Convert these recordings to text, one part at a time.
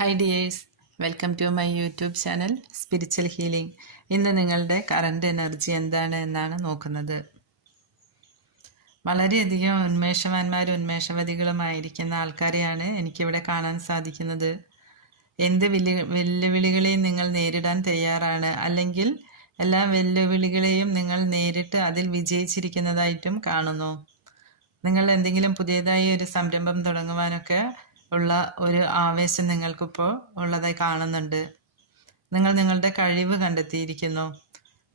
Hi dears, welcome to my YouTube channel spiritual healing. ഇന്ന് നിങ്ങളുടെ current energy എന്താണ് എന്നാണ് നോക്കുന്നത്. വളരെയധികം ഉന്മേഷവതികളുമായിരിക്കുന്ന ആൾക്കാരെയാണ് എനിക്കിവിടെ കാണാൻ സാധിക്കുന്നത്. എന്ത് വെല്ലുവിളികളെയും നിങ്ങൾ നേരിടാൻ തയ്യാറാണ്, അല്ലെങ്കിൽ എല്ലാ വെല്ലുവിളികളെയും നിങ്ങൾ നേരിട്ട് അതിൽ വിജയിച്ചിരിക്കുന്നതായിട്ടും കാണുന്നു. നിങ്ങൾ എന്തെങ്കിലും പുതിയതായി ഒരു സംരംഭം തുടങ്ങുവാനൊക്കെ ഉള്ള ഒരു ആവേശം നിങ്ങൾക്കിപ്പോൾ ഉള്ളതായി കാണുന്നുണ്ട്. നിങ്ങൾ നിങ്ങളുടെ കഴിവ് കണ്ടെത്തിയിരിക്കുന്നു.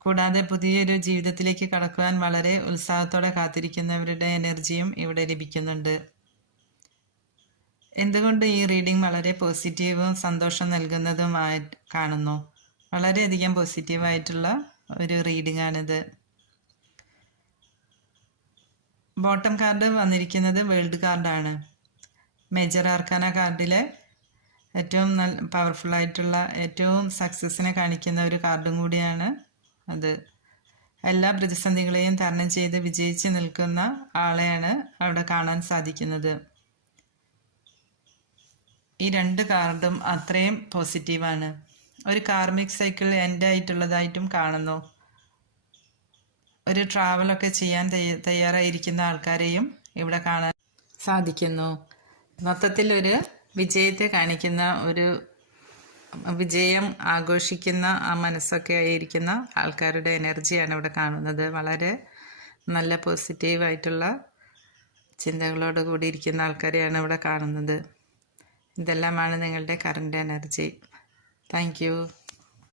കൂടാതെ പുതിയൊരു ജീവിതത്തിലേക്ക് കടക്കുവാൻ വളരെ ഉത്സാഹത്തോടെ കാത്തിരിക്കുന്നവരുടെ എനർജിയും ഇവിടെ ലഭിക്കുന്നുണ്ട്. എന്തുകൊണ്ട് ഈ റീഡിംഗ് വളരെ പോസിറ്റീവും സന്തോഷം നൽകുന്നതുമായി കാണുന്നു? വളരെയധികം പോസിറ്റീവായിട്ടുള്ള ഒരു റീഡിംഗ് ആണിത്. ബോട്ടം കാർഡ് വന്നിരിക്കുന്നത് വേൾഡ് കാർഡാണ്. മേജർ ആർക്കാന കാർഡിലെ ഏറ്റവും പവർഫുള്ളായിട്ടുള്ള ഏറ്റവും സക്സസ്സിനെ കാണിക്കുന്ന ഒരു കാർഡും കൂടിയാണ് അത്. എല്ലാ പ്രതിസന്ധികളെയും തരണം ചെയ്ത് വിജയിച്ച് നിൽക്കുന്ന ആളെയാണ് അവിടെ കാണാൻ സാധിക്കുന്നത്. ഈ രണ്ട് കാർഡും അത്രയും പോസിറ്റീവാണ്. ഒരു കാർമിക് സൈക്കിൾ എൻഡ് ആയിട്ടുള്ളതായിട്ടും കാണുന്നു. ഒരു ട്രാവലൊക്കെ ചെയ്യാൻ തയ്യാറായിരിക്കുന്ന ആൾക്കാരെയും ഇവിടെ കാണാൻ സാധിക്കുന്നു. മൊത്തത്തിൽ ഒരു വിജയത്തെ കാണിക്കുന്ന, ഒരു വിജയം ആഘോഷിക്കുന്ന ആ മനസ്സൊക്കെ ആയിരിക്കുന്ന ആൾക്കാരുടെ എനർജിയാണ് ഇവിടെ കാണുന്നത്. വളരെ നല്ല പോസിറ്റീവായിട്ടുള്ള ചിന്തകളോട് കൂടിയിരിക്കുന്ന ആൾക്കാരെയാണ് ഇവിടെ കാണുന്നത്. ഇതെല്ലാമാണ് നിങ്ങളുടെ കറണ്ട് എനർജി. Thank you.